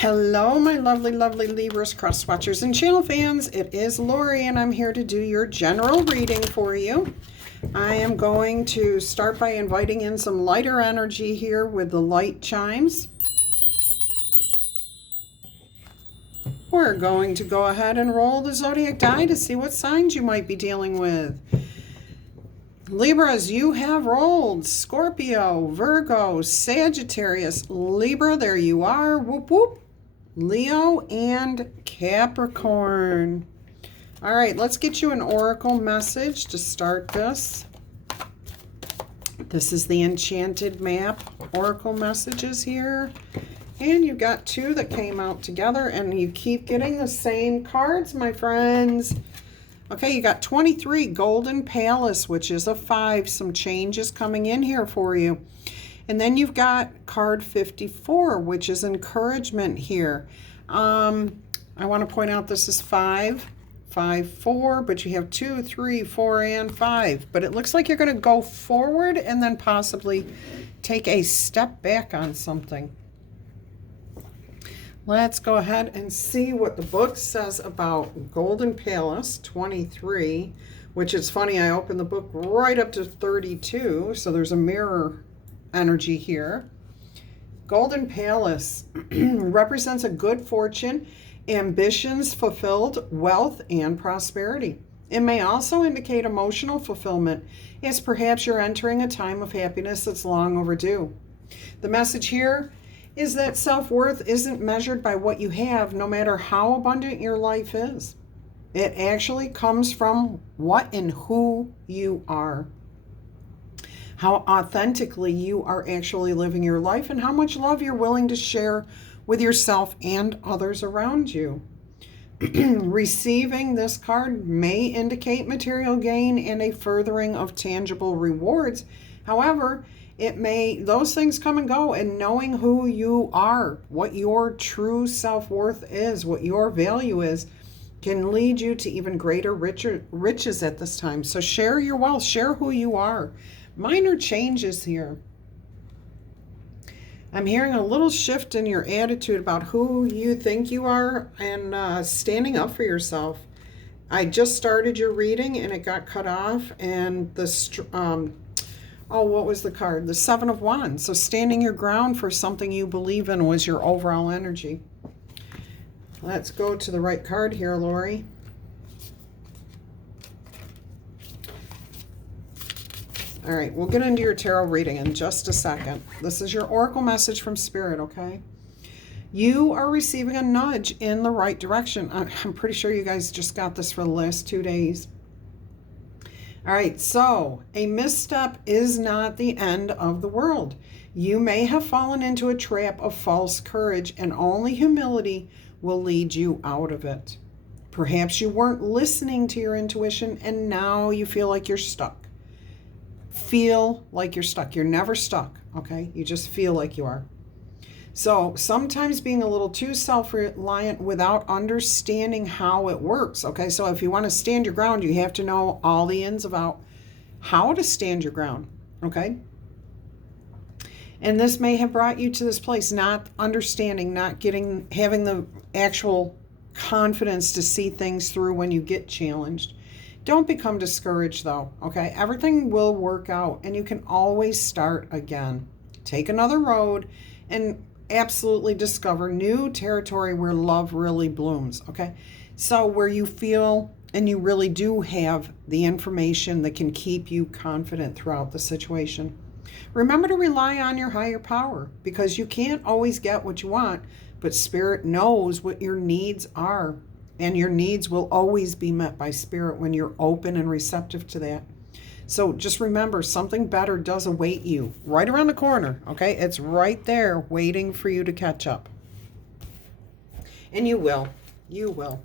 Hello, my lovely, lovely Libras, cross watchers, and channel fans. It is Laurie, and I'm here to do your general reading for you. I am going to start by inviting in some lighter energy here with the light chimes. We're going to go ahead and roll the zodiac die to see what signs you might be dealing with. Libras, you have rolled Scorpio, Virgo, Sagittarius, Libra, there you are, whoop whoop, Leo, and Capricorn. All right, let's get you an oracle message to start this. This is the Enchanted Map oracle messages here. And you've got two that came out together, and you keep getting the same cards, my friends. Okay, you got 23, Golden Palace, which is a 5. Some changes coming in here for you. And then you've got card 54, which is encouragement here. I want to point out this is 5, 5, 4, but you have 2, 3, 4, and 5. But it looks like you're going to go forward and then possibly take a step back on something. Let's go ahead and see what the book says about Golden Palace 23, which is funny. I opened the book right up to 32, so there's a mirror energy here. Golden Palace represents a good fortune, ambitions fulfilled, wealth, and prosperity. It may also indicate emotional fulfillment, as perhaps you're entering a time of happiness that's long overdue. The message here is that self-worth isn't measured by what you have, no matter how abundant your life is. It actually comes from what and who you are. How authentically you are actually living your life, and how much love you're willing to share with yourself and others around you. Receiving this card may indicate material gain and a furthering of tangible rewards. However, those things come and go, and knowing who you are, what your true self-worth is, what your value is, can lead you to even greater riches at this time. So share your wealth, share who you are. Minor changes here. I'm hearing a little shift in your attitude about who you think you are, and standing up for yourself. I just started your reading and it got cut off, and what was the card? The 7 of Wands. So standing your ground for something you believe in was your overall energy. Let's go to the right card here, Laurie. All right, we'll get into your tarot reading in just a second. This is your oracle message from Spirit, okay? You are receiving a nudge in the right direction. I'm pretty sure you guys just got this for the last 2 days. All right, so a misstep is not the end of the world. You may have fallen into a trap of false courage, and only humility will lead you out of it. Perhaps you weren't listening to your intuition, and now you feel like you're stuck. Feel like you're stuck. You're never stuck, okay? You just feel like you are. So sometimes being a little too self-reliant without understanding how it works, okay? So if you want to stand your ground, you have to know all the ins about how to stand your ground, okay? And this may have brought you to this place, not understanding, having the actual confidence to see things through when you get challenged. Don't become discouraged though, okay? Everything will work out, and you can always start again. Take another road and absolutely discover new territory where love really blooms, okay? So where you feel and you really do have the information that can keep you confident throughout the situation. Remember to rely on your higher power, because you can't always get what you want, but Spirit knows what your needs are. And your needs will always be met by Spirit when you're open and receptive to that. So just remember, something better does await you right around the corner, okay? It's right there waiting for you to catch up. And you will. You will.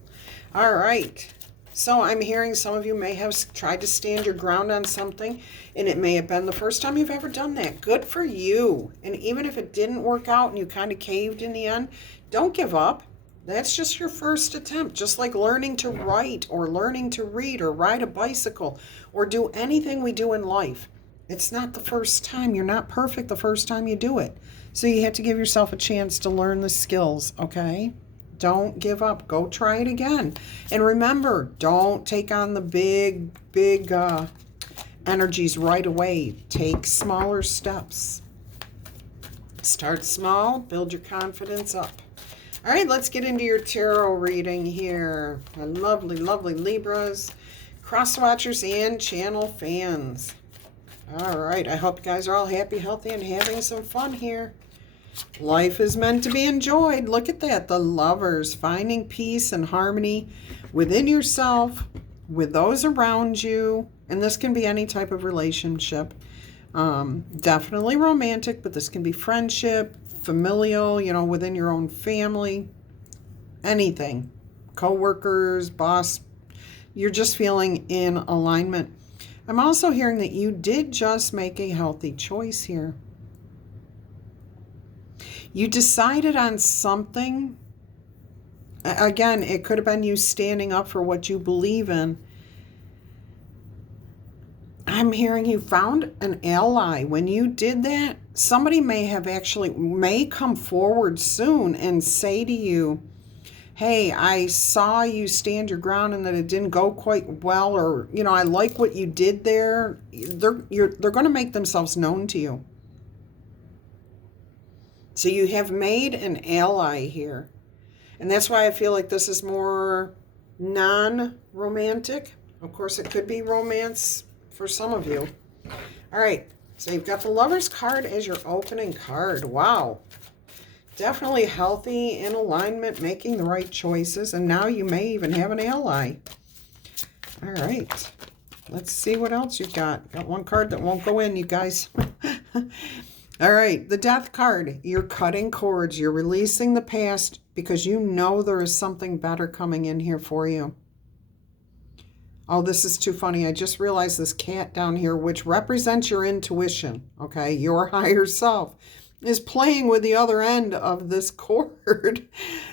All right. So I'm hearing some of you may have tried to stand your ground on something, and it may have been the first time you've ever done that. Good for you. And even if it didn't work out and you kind of caved in the end, don't give up. That's just your first attempt, just like learning to write or learning to read or ride a bicycle or do anything we do in life. It's not the first time. You're not perfect the first time you do it. So you have to give yourself a chance to learn the skills, okay? Don't give up. Go try it again. And remember, don't take on the big energies right away. Take smaller steps. Start small, build your confidence up. All right, let's get into your tarot reading here. My lovely, lovely Libras, cross watchers, and channel fans. All right, I hope you guys are all happy, healthy, and having some fun here. Life is meant to be enjoyed. Look at that, the Lovers, finding peace and harmony within yourself, with those around you, and this can be any type of relationship. Definitely romantic, but this can be friendship, familial, you know, within your own family, anything, co-workers, boss. You're just feeling in alignment. I'm also hearing that you did just make a healthy choice here. You decided on something. Again, it could have been you standing up for what you believe in. I'm hearing you found an ally. When you did that, somebody may come forward soon and say to you, hey, I saw you stand your ground and that it didn't go quite well, or, you know, I like what you did there. They're going to make themselves known to you. So you have made an ally here. And that's why I feel like this is more non-romantic. Of course, it could be romance for some of you. All right, so you've got the Lover's card as your opening card. Wow. Definitely healthy, in alignment, making the right choices. And now you may even have an ally. All right, let's see what else you've got. Got one card that won't go in, you guys. All right, the Death card. You're cutting cords. You're releasing the past because you know there is something better coming in here for you. Oh, this is too funny. I just realized this cat down here, which represents your intuition, okay? Your higher self is playing with the other end of this cord.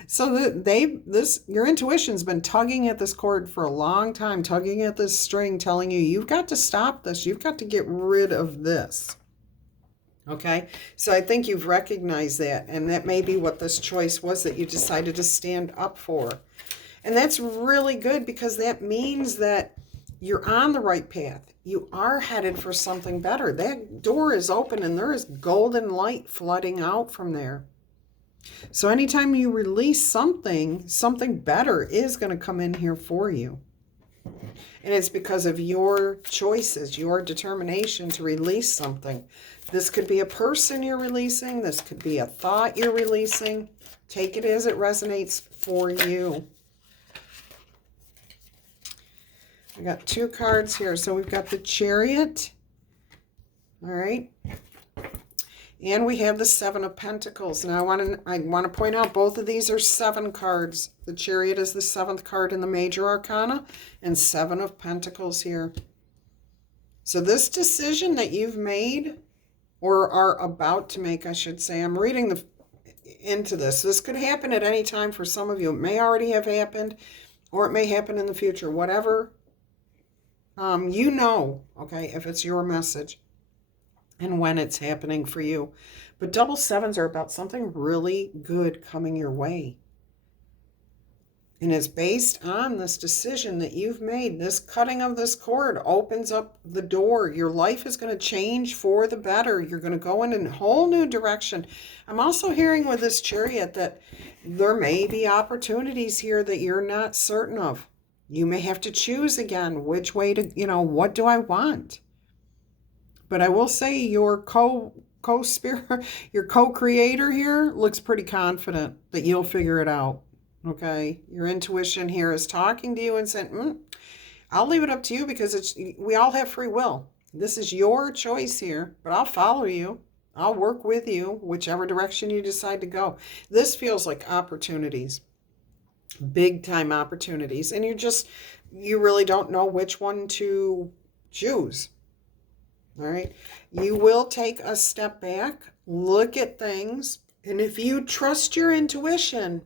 So that your intuition's been tugging at this cord for a long time, tugging at this string, telling you, you've got to stop this. You've got to get rid of this. Okay, so I think you've recognized that, and that may be what this choice was that you decided to stand up for. And that's really good because that means that you're on the right path. You are headed for something better. That door is open and there is golden light flooding out from there. So anytime you release something better is going to come in here for you. And it's because of your choices, your determination to release something. This could be a person you're releasing. This could be a thought you're releasing. Take it as it resonates for you. I got two cards here. So we've got the Chariot. All right. And we have the Seven of Pentacles. Now I want to point out both of these are 7 cards. The Chariot is the 7th card in the Major Arcana, and 7 of Pentacles here. So this decision that you've made, or are about to make, I should say, I'm reading into this. This could happen at any time for some of you. It may already have happened, or it may happen in the future. Whatever you know, okay, if it's your message. And when it's happening for you. But double sevens are about something really good coming your way. And it's based on this decision that you've made. This cutting of this cord opens up the door. Your life is going to change for the better. You're going to go in a whole new direction. I'm also hearing with this Chariot that there may be opportunities here that you're not certain of. You may have to choose again which way to, what do I want? But I will say your co-spirit, your co-creator here looks pretty confident that you'll figure it out, okay? Your intuition here is talking to you and saying, I'll leave it up to you because we all have free will. This is your choice here, but I'll follow you. I'll work with you, whichever direction you decide to go. This feels like opportunities, big time opportunities, and you really don't know which one to choose. All right, you will take a step back, look at things, and if you trust your intuition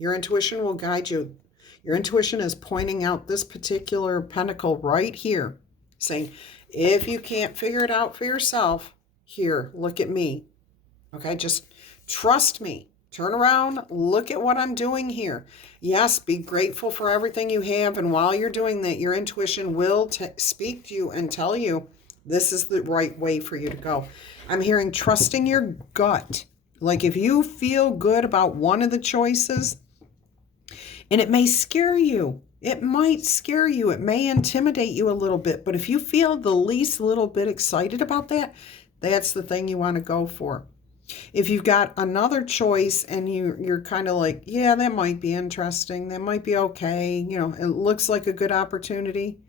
will guide you. Your intuition is pointing out this particular pentacle right here, saying, if you can't figure it out for yourself, here, look at me. Okay, just trust me. Turn around, look at what I'm doing here. Yes, be grateful for everything you have. And while you're doing that, your intuition will speak to you and tell you this is the right way for you to go. I'm hearing trusting your gut. Like if you feel good about one of the choices, and it may scare you. It might scare you. It may intimidate you a little bit. But if you feel the least little bit excited about that, that's the thing you want to go for. If you've got another choice and you're kind of like, yeah, that might be interesting. That might be okay. You know, it looks like a good opportunity.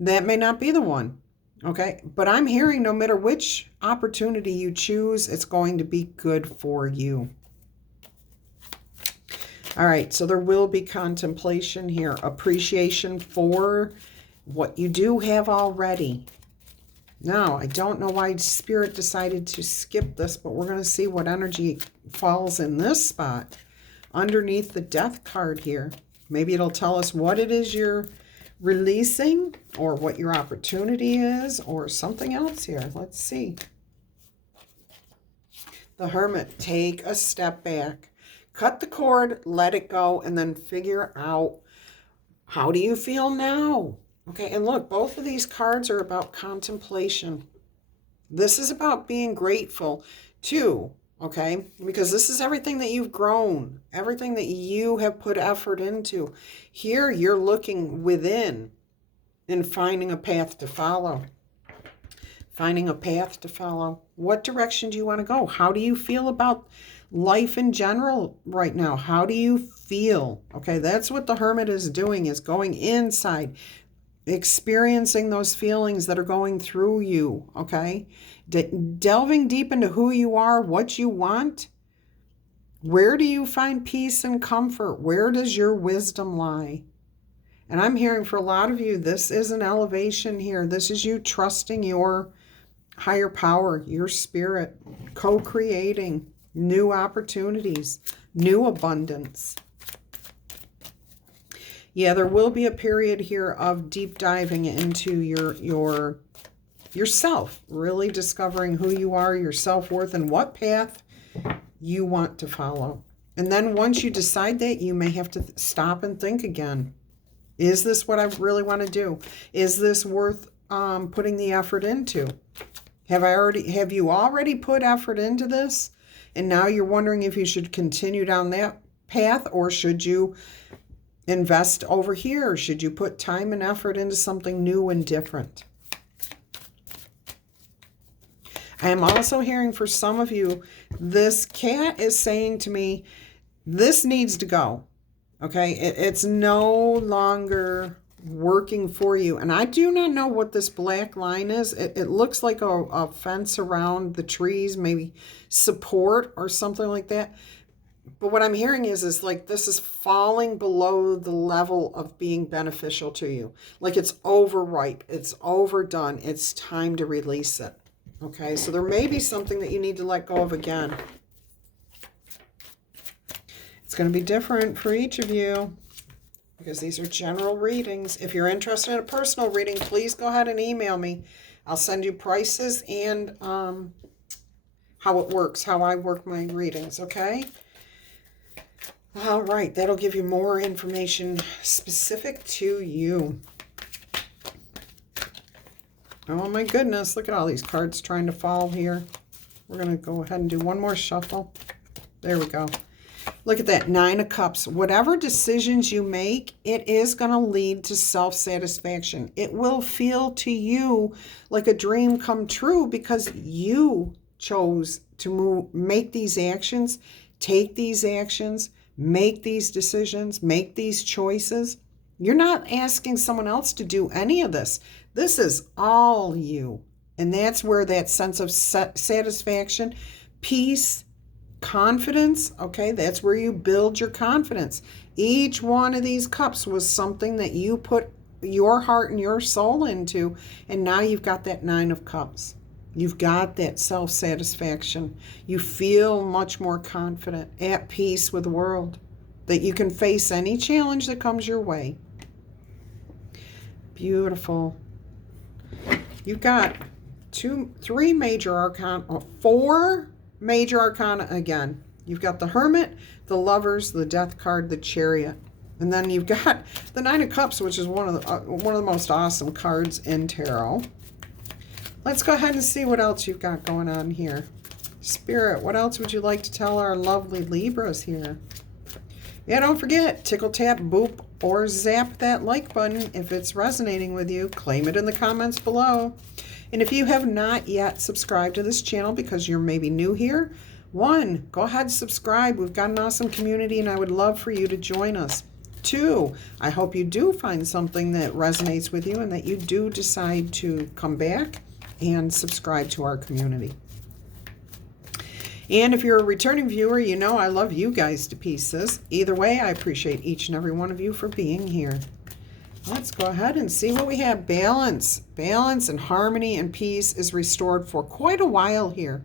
That may not be the one. Okay. But I'm hearing no matter which opportunity you choose, it's going to be good for you. All right, so there will be contemplation here, appreciation for what you do have already. Now, I don't know why Spirit decided to skip this, but we're going to see what energy falls in this spot underneath the Death card here. Maybe it'll tell us what it is you're releasing or what your opportunity is or something else here. Let's see. The Hermit, take a step back. Cut the cord, let it go, and then figure out, how do you feel now? Okay, and look, both of these cards are about contemplation. This is about being grateful too, okay? Because this is everything that you've grown, everything that you have put effort into. Here, you're looking within and finding a path to follow. Finding a path to follow. What direction do you want to go? How do you feel about life in general right now? How do you feel? Okay, that's what the Hermit is doing, is going inside, experiencing those feelings that are going through you, okay? Delving deep into who you are, what you want. Where do you find peace and comfort? Where does your wisdom lie? And I'm hearing for a lot of you, this is an elevation here. This is you trusting your higher power, your spirit, co-creating new opportunities, new abundance. Yeah, there will be a period here of deep diving into yourself, really discovering who you are, your self-worth, and what path you want to follow. And then once you decide that, you may have to stop and think again. Is this what I really want to do? Is this worth putting the effort into? Have you already put effort into this? And now you're wondering if you should continue down that path, or should you invest over here? Should you put time and effort into something new and different? I am also hearing for some of you, this cat is saying to me, this needs to go. Okay, it's no longer working for you. And I do not know what this black line is. It looks like a fence around the trees, maybe support or something like that. But what I'm hearing is like this is falling below the level of being beneficial to you. Like it's overripe, it's overdone, it's time to release it. Okay, so there may be something that you need to let go of again. It's going to be different for each of you because these are general readings. If you're interested in a personal reading, please go ahead and email me. I'll send you prices and how it works, how I work my readings, okay? All right, that'll give you more information specific to you. Oh my goodness, look at all these cards trying to fall here. We're going to go ahead and do one more shuffle. There we go. Look at that, 9 of Cups. Whatever decisions you make, it is going to lead to self-satisfaction. It will feel to you like a dream come true because you chose to make these actions, take these actions, make these decisions, make these choices. You're not asking someone else to do any of this. This is all you. And that's where that sense of satisfaction, peace, confidence, okay, that's where you build your confidence. Each one of these cups was something that you put your heart and your soul into, and now you've got that 9 of Cups. You've got that self-satisfaction. You feel much more confident, at peace with the world, that you can face any challenge that comes your way. Beautiful. You've got 3 major arcana, 4 major arcana again. You've got the Hermit, the Lovers, the Death card, the Chariot. And then you've got the Nine of Cups, which is one of the most awesome cards in tarot. Let's go ahead and see what else you've got going on here. Spirit, what else would you like to tell our lovely Libras here? Yeah, don't forget, tickle, tap, boop, or zap that like button if it's resonating with you. Claim it in the comments below. And if you have not yet subscribed to this channel because you're maybe new here, one, go ahead and subscribe. We've got an awesome community and I would love for you to join us. Two, I hope you do find something that resonates with you and that you do decide to come back and subscribe to our community. And if you're a returning viewer, you know I love you guys to pieces. Either way, I appreciate each and every one of you for being here. Let's go ahead and see what we have. Balance. Balance and harmony and peace is restored for quite a while here.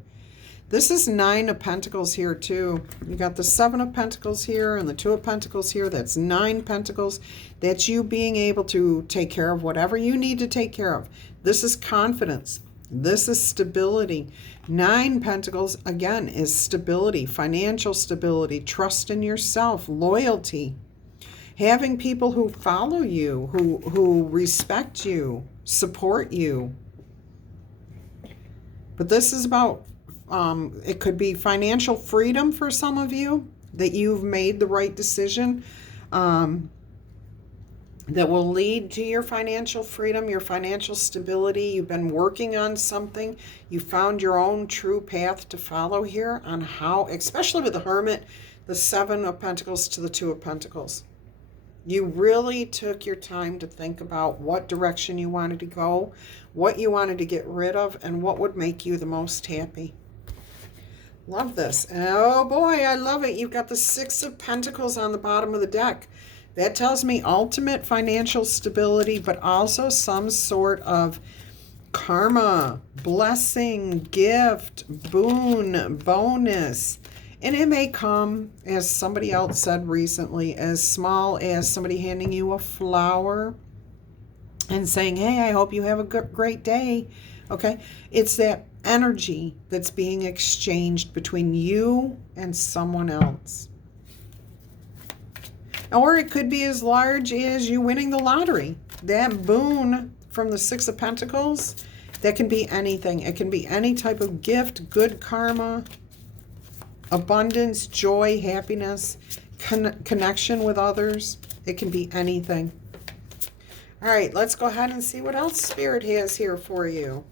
This is Nine of Pentacles here too. You got the Seven of Pentacles here and the Two of Pentacles here. That's Nine Pentacles. That's you being able to take care of whatever you need to take care of. This is confidence. This is stability. Nine Pentacles, again, is stability, financial stability, trust in yourself, loyalty. Having people who follow you, who respect you, support you. But this is about, it could be financial freedom for some of you, that you've made the right decision, that will lead to your financial freedom, your financial stability. You've been working on something. You found your own true path to follow here on how, especially with the Hermit, the Seven of Pentacles to the Two of Pentacles. You really took your time to think about what direction you wanted to go, what you wanted to get rid of, and what would make you the most happy. Love this. Oh boy, I love it. You've got the Six of Pentacles on the bottom of the deck. That tells me ultimate financial stability, but also some sort of karma, blessing, gift, boon, bonus. And it may come, as somebody else said recently, as small as somebody handing you a flower and saying, hey, I hope you have a great day. Okay? It's that energy that's being exchanged between you and someone else. Or it could be as large as you winning the lottery. That boon from the Six of Pentacles, that can be anything. It can be any type of gift, good karma, abundance, joy, happiness, connection with others. It can be anything. All right, let's go ahead and see what else Spirit has here for you.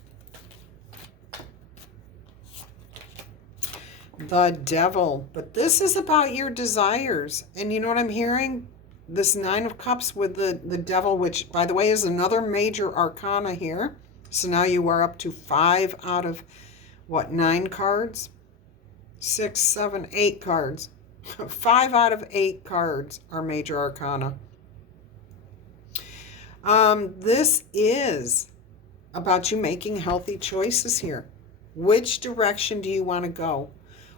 The Devil. But this is about your desires. And you know what I'm hearing? This Nine of Cups with the Devil, which, by the way, is another major arcana here. So now you are up to 5 out of, what, 9 cards? 6, 7, 8 cards. 5 out of 8 cards are major arcana. This is about you making healthy choices here. Which direction do you want to go?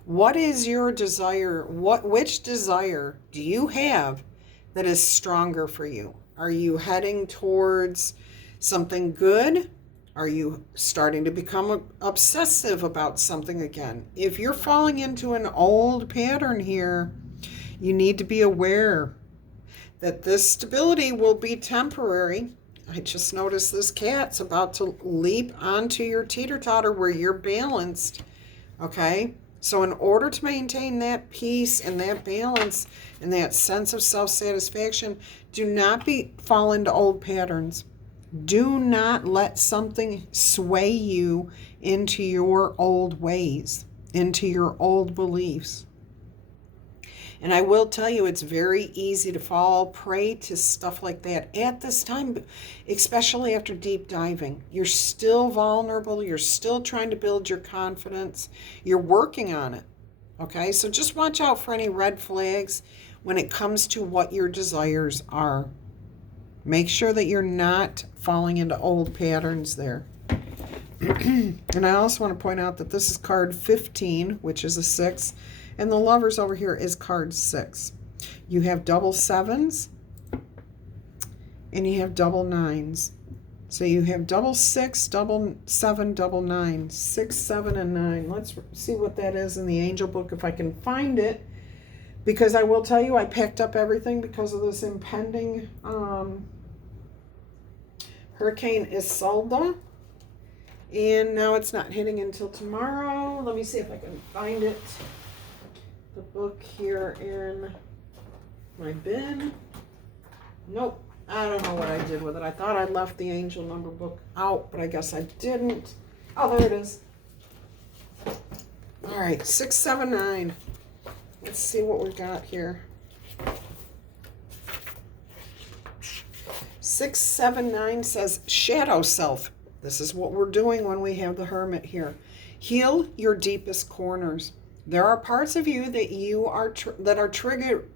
What is your desire? Which desire do you have that is stronger for you? Are you heading towards something good? Are you starting to become obsessive about something again? If you're falling into an old pattern here, you need to be aware that this stability will be temporary. I just noticed this cat's about to leap onto your teeter-totter where you're balanced, okay? So in order to maintain that peace and that balance and that sense of self-satisfaction, do not fall into old patterns. Do not let something sway you into your old ways, into your old beliefs. And I will tell you, it's very easy to fall prey to stuff like that at this time, especially after deep diving. You're still vulnerable. You're still trying to build your confidence. You're working on it. Okay, so just watch out for any red flags when it comes to what your desires are. Make sure that you're not falling into old patterns there. And I also want to point out that this is card 15, which is a 6. And the Lovers over here is card 6. You have double 7s and you have double 9s. So you have double 6, double 7, double 9, 6, 7, and 9. Let's see what that is in the angel book if I can find it. Because I will tell you, I packed up everything because of this impending Hurricane Isolde. And now it's not hitting until tomorrow. Let me see if I can find it. The book here in my bin. Nope. I don't know what I did with it. I thought I left the angel number book out, but I guess I didn't. Oh, there it is. All right, 6, 7, 9. Let's see what we got here. 6, 7, 9 says shadow self. This is what we're doing when we have the hermit here. Heal your deepest corners. There are parts of you that that are triggered.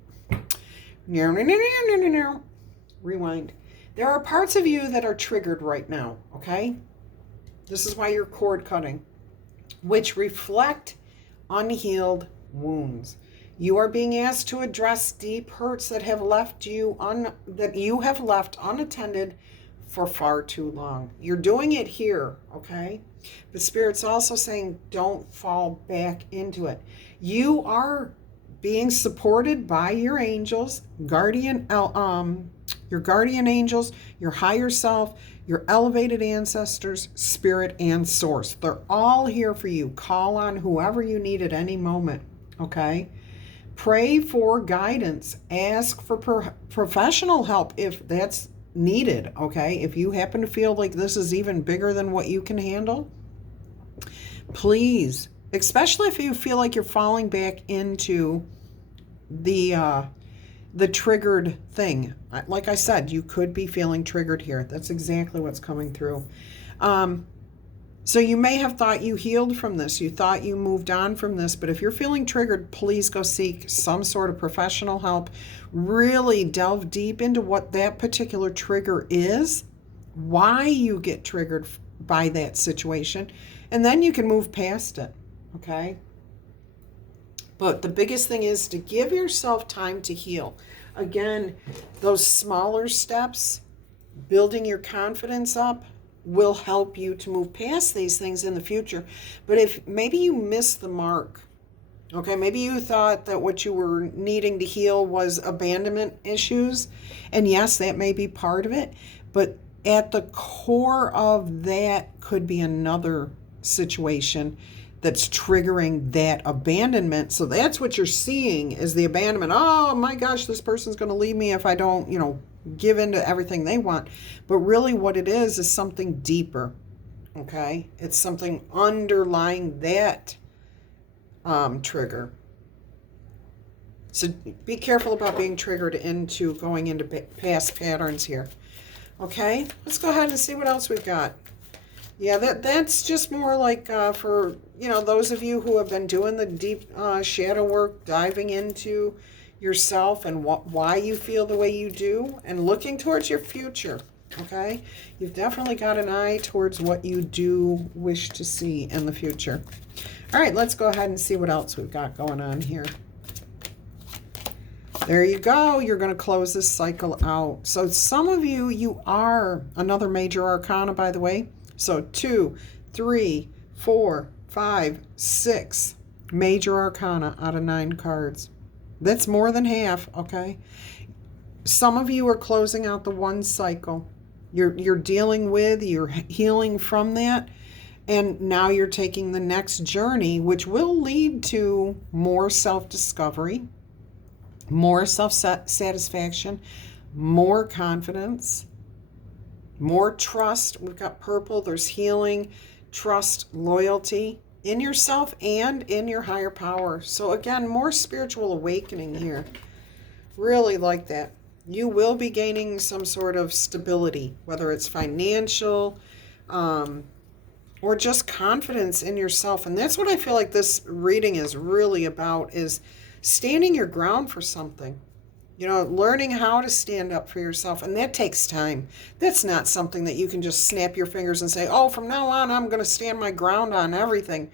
Rewind. There are parts of you that are triggered right now, okay? This is why you're cord cutting, which reflect unhealed wounds. You are being asked to address deep hurts that have left you unattended for far too long. You're doing it here, okay? But Spirit's also saying don't fall back into it. You are being supported by your angels, your guardian angels, your higher self, your elevated ancestors, spirit, and source. They're all here for you. Call on whoever you need at any moment, okay? Pray for guidance. Ask for professional help if that's needed, okay? If you happen to feel like this is even bigger than what you can handle, please, especially if you feel like you're falling back into the triggered thing. Like I said, you could be feeling triggered here. That's exactly what's coming through. So you may have thought you healed from this. You thought you moved on from this. But if you're feeling triggered, please go seek some sort of professional help. Really delve deep into what that particular trigger is, why you get triggered by that situation, and then you can move past it, okay? But the biggest thing is to give yourself time to heal. Again, those smaller steps, building your confidence up, will help you to move past these things in the future. But if maybe you missed the mark, okay, maybe you thought that what you were needing to heal was abandonment issues, and yes, that may be part of it, but at the core of that could be another situation that's triggering that abandonment. So that's what you're seeing is the abandonment. Oh my gosh, this person's going to leave me if I don't, give in to everything they want. But really what it is something deeper, okay? It's something underlying that trigger. So be careful about being triggered into going into past patterns here. Okay, let's go ahead and see what else we've got. Yeah, that's just more like for, those of you who have been doing the deep shadow work, diving into yourself and why you feel the way you do, and looking towards your future, okay? You've definitely got an eye towards what you do wish to see in the future. All right, let's go ahead and see what else we've got going on here. There you go. You're going to close this cycle out. So some of you are another major arcana, by the way. So 2, 3, 4, 5, 6 major arcana out of 9 cards. That's more than half, okay? Some of you are closing out the one cycle. You're dealing with, you're healing from that, and now you're taking the next journey, which will lead to more self-discovery, more self-satisfaction, more confidence, more trust. We've got purple. There's healing, trust, loyalty in yourself and in your higher power. So again, more spiritual awakening here. Really like that. You will be gaining some sort of stability, whether it's financial or just confidence in yourself. And that's what I feel like this reading is really about, is standing your ground for something. Learning how to stand up for yourself. And that takes time. That's not something that you can just snap your fingers and say, oh, from now on, I'm going to stand my ground on everything.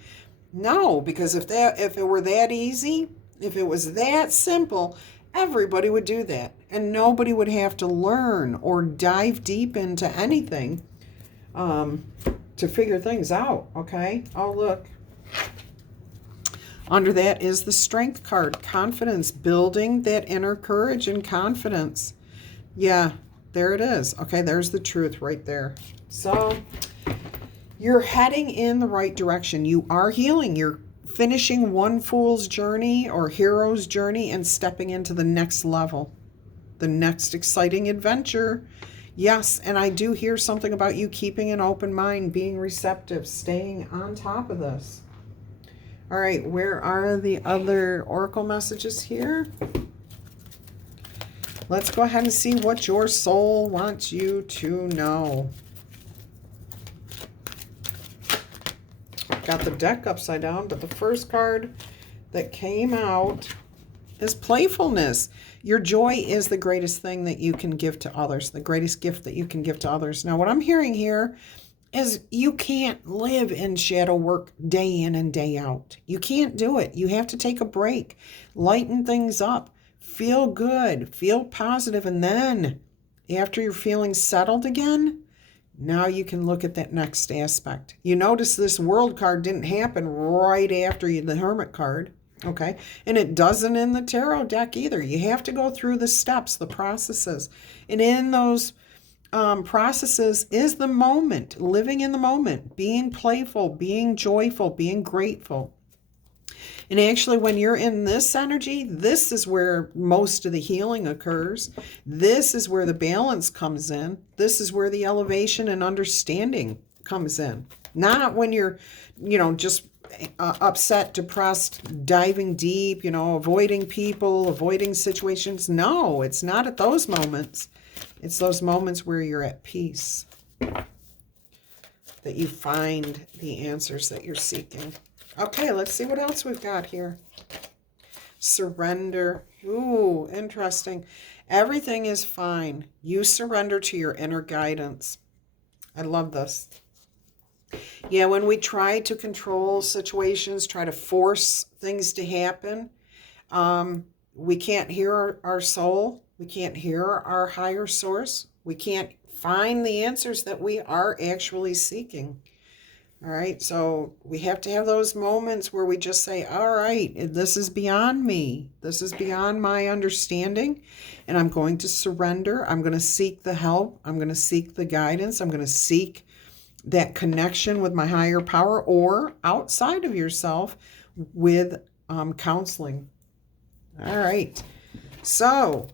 No, because if it were that easy, if it was that simple, everybody would do that. And nobody would have to learn or dive deep into anything to figure things out, okay? Oh, look. Under that is the Strength card, confidence, building that inner courage and confidence. Yeah, there it is. Okay, there's the truth right there. So you're heading in the right direction. You are healing. You're finishing one fool's journey or hero's journey and stepping into the next level, the next exciting adventure. Yes, and I do hear something about you keeping an open mind, being receptive, staying on top of this. All right, where are the other oracle messages here? Let's go ahead and see what your soul wants you to know. Got the deck upside down, but the first card that came out is playfulness. Your joy is the greatest thing that you can give to others, the greatest gift that you can give to others. Now, what I'm hearing here is you can't live in shadow work day in and day out. You can't do it. You have to take a break, lighten things up, feel good, feel positive, and then after you're feeling settled again, now you can look at that next aspect. You notice this World card didn't happen right after the Hermit card, okay? And it doesn't in the Tarot deck either. You have to go through the steps, the processes. And in those processes is the moment, living in the moment, being playful, being joyful, being grateful. And actually, when you're in this energy, this is where most of the healing occurs. This is where the balance comes in. This is where the elevation and understanding comes in. Not when you're, just upset, depressed, diving deep, avoiding people, avoiding situations. No, it's not at those moments. It's those moments where you're at peace that you find the answers that you're seeking. Okay, let's see what else we've got here. Surrender. Ooh, interesting. Everything is fine. You surrender to your inner guidance. I love this. Yeah, when we try to control situations, try to force things to happen, we can't hear our soul. We can't hear our higher source. We can't find the answers that we are actually seeking. All right, so we have to have those moments where we just say, all right, this is beyond me. This is beyond my understanding, and I'm going to surrender. I'm going to seek the help. I'm going to seek the guidance. I'm going to seek that connection with my higher power or outside of yourself with counseling. All right, so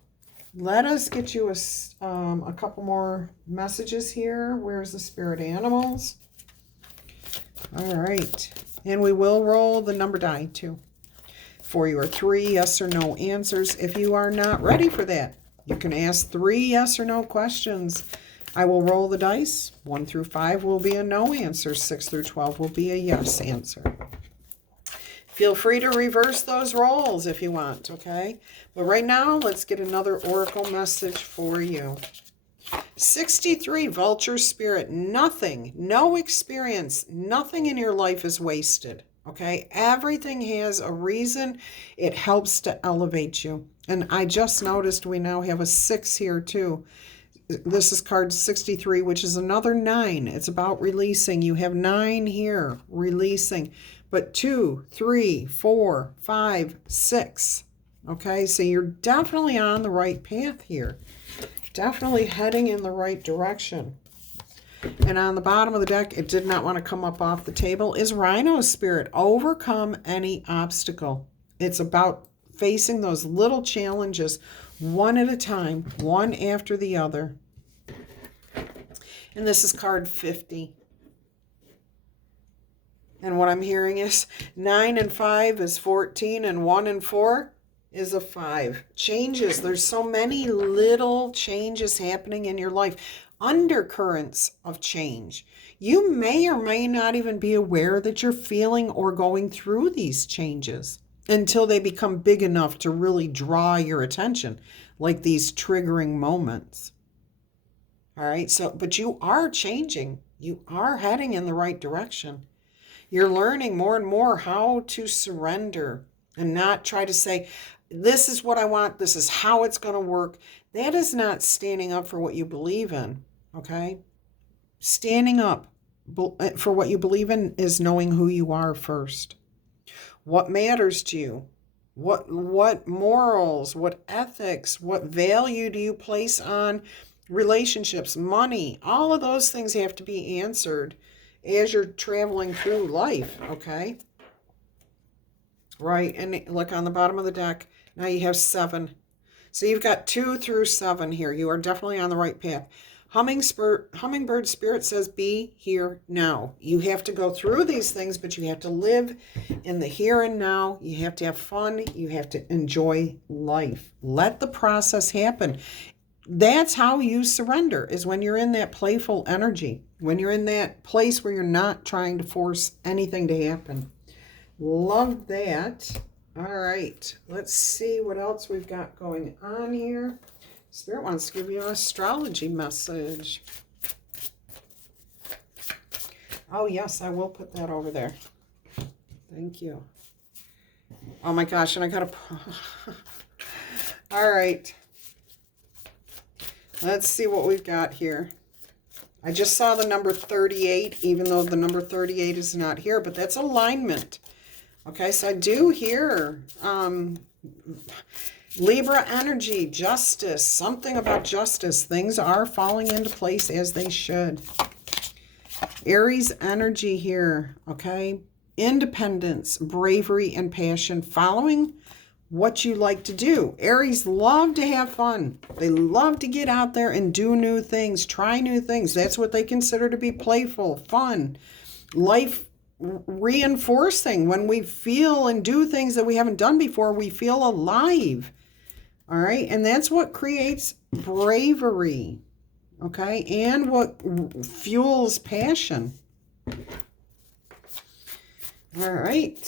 let us get you a couple more messages here. Where's the spirit animals? All right, and we will roll the number die too for your 3 yes or no answers. If you are not ready for that, you can ask 3 yes or no questions. I will roll the dice. 1 through 5 will be a no answer. 6 through 12 will be a yes answer. Feel free to reverse those rolls if you want, okay? But right now, let's get another oracle message for you. 63, vulture spirit. Nothing, no experience, nothing in your life is wasted, okay? Everything has a reason. It helps to elevate you. And I just noticed we now have a 6 here too. This is card 63, which is another 9. It's about releasing. You have 9 here, releasing. But 2, 3, 4, 5, 6. Okay, so you're definitely on the right path here. Definitely heading in the right direction. And on the bottom of the deck, it did not want to come up off the table, is Rhino Spirit. Overcome any obstacle. It's about facing those little challenges one at a time, one after the other. And this is card 50. And what I'm hearing is 9 and 5 is 14, and 1 and 4 is a 5. Changes. There's so many little changes happening in your life. Undercurrents of change. You may or may not even be aware that you're feeling or going through these changes until they become big enough to really draw your attention, like these triggering moments. All right, so, but you are changing. You are heading in the right direction. You're learning more and more how to surrender and not try to say, this is what I want, this is how it's going to work. That is not standing up for what you believe in, okay? Standing up for what you believe in is knowing who you are first. What matters to you? What morals, what ethics, what value do you place on relationships, money? All of those things have to be answered as you're traveling through life, okay? Right, and look on the bottom of the deck. Now you have 7. So you've got 2 through 7 here. You are definitely on the right path. Hummingbird Spirit says, be here now. You have to go through these things, but you have to live in the here and now. You have to have fun. You have to enjoy life. Let the process happen. That's how you surrender, is when you're in that playful energy, when you're in that place where you're not trying to force anything to happen. Love that. All right, let's see what else we've got going on here. Spirit wants to give you an astrology message. Oh, yes, I will put that over there. Thank you. Oh, my gosh, and I got to... All right. Let's see what we've got here. I just saw the number 38, even though the number 38 is not here, but that's alignment. Okay, so I do hear... Libra energy, justice, something about justice. Things are falling into place as they should. Aries energy here, okay? Independence, bravery, and passion, following what you like to do. Aries love to have fun. They love to get out there and do new things, try new things. That's what they consider to be playful, fun, life reinforcing. When we feel and do things that we haven't done before, we feel alive. All right, and that's what creates bravery, okay, and what fuels passion. All right,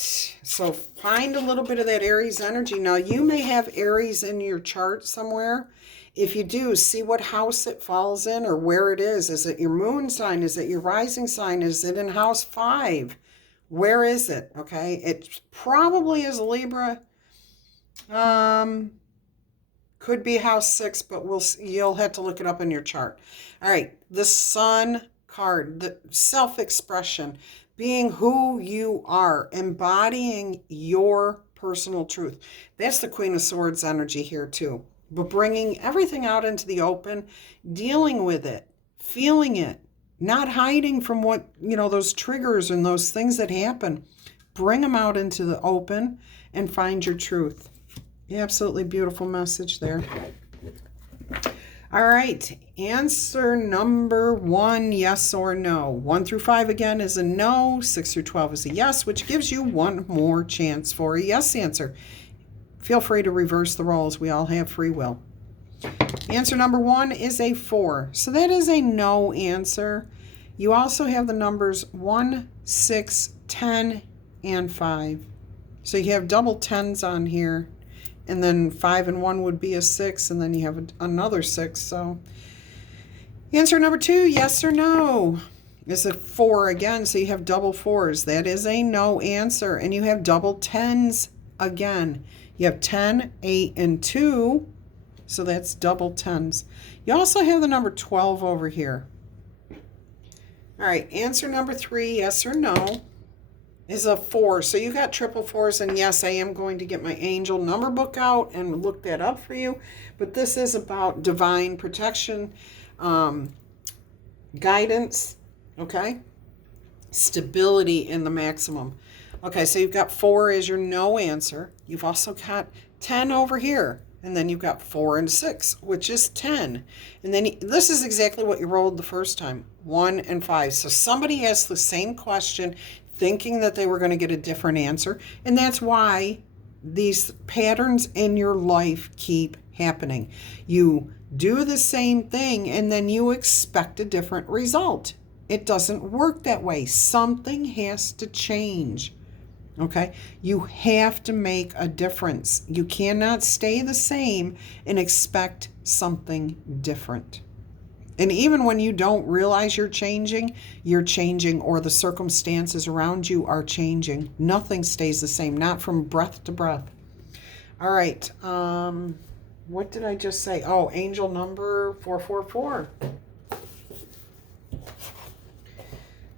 so find a little bit of that Aries energy. Now, you may have Aries in your chart somewhere. If you do, see what house it falls in or where it is. Is it your moon sign? Is it your rising sign? Is it in house 5? Where is it, okay? It probably is Libra. Could be house 6, but you'll have to look it up in your chart. All right, the Sun card, the self-expression, being who you are, embodying your personal truth. That's the Queen of Swords energy here too. But bringing everything out into the open, dealing with it, feeling it, not hiding from what, those triggers and those things that happen. Bring them out into the open and find your truth. Absolutely beautiful message there. All right, answer number 1, yes or no. 1 through 5 again is a no. 6 through 12 is a yes, which gives you one more chance for a yes answer. Feel free to reverse the roles. We all have free will. Answer number 1 is a 4. So that is a no answer. You also have the numbers 1, 6, 10, and 5. So you have double 10s on here. And then 5 and 1 would be a 6, and then you have another 6. So answer number 2, yes or no, is a 4 again. So you have double 4s. That is a no answer. And you have double 10s again. You have 10, 8, and 2. So that's double 10s. You also have the number 12 over here. All right, answer number 3, yes or no, is a 4. So you got triple 4s, and yes, I am going to get my angel number book out and look that up for you. But this is about divine protection, guidance, okay? Stability in the maximum. Okay, so you've got 4 as your no answer. You've also got 10 over here. And then you've got 4 and 6, which is 10. And then this is exactly what you rolled the first time, 1 and 5. So somebody asked the same question, thinking that they were going to get a different answer. And that's why these patterns in your life keep happening. You do the same thing and then you expect a different result. It doesn't work that way. Something has to change. Okay? You have to make a difference. You cannot stay the same and expect something different. And even when you don't realize you're changing, or the circumstances around you are changing. Nothing stays the same, not from breath to breath. All right. What did I just say? Oh, angel number 444.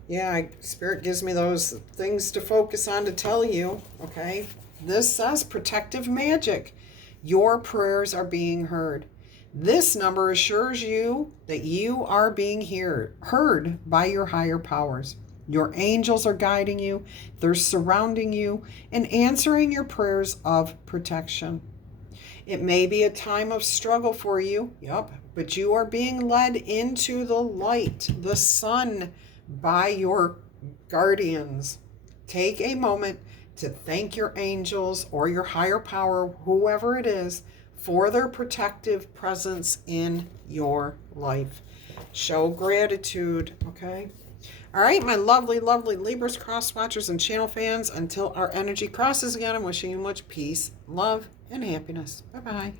Yeah, Spirit gives me those things to focus on to tell you, okay? This says protective magic. Your prayers are being heard. This number assures you that you are being heard by your higher powers. Your angels are guiding you, they're surrounding you, and answering your prayers of protection. It may be a time of struggle for you, yep, but you are being led into the light, the sun, by your guardians. Take a moment to thank your angels or your higher power, whoever it is, for their protective presence in your life. Show gratitude, okay? All right, my lovely, lovely Libras, cross watchers, and channel fans, until our energy crosses again, I'm wishing you much peace, love, and happiness. Bye-bye.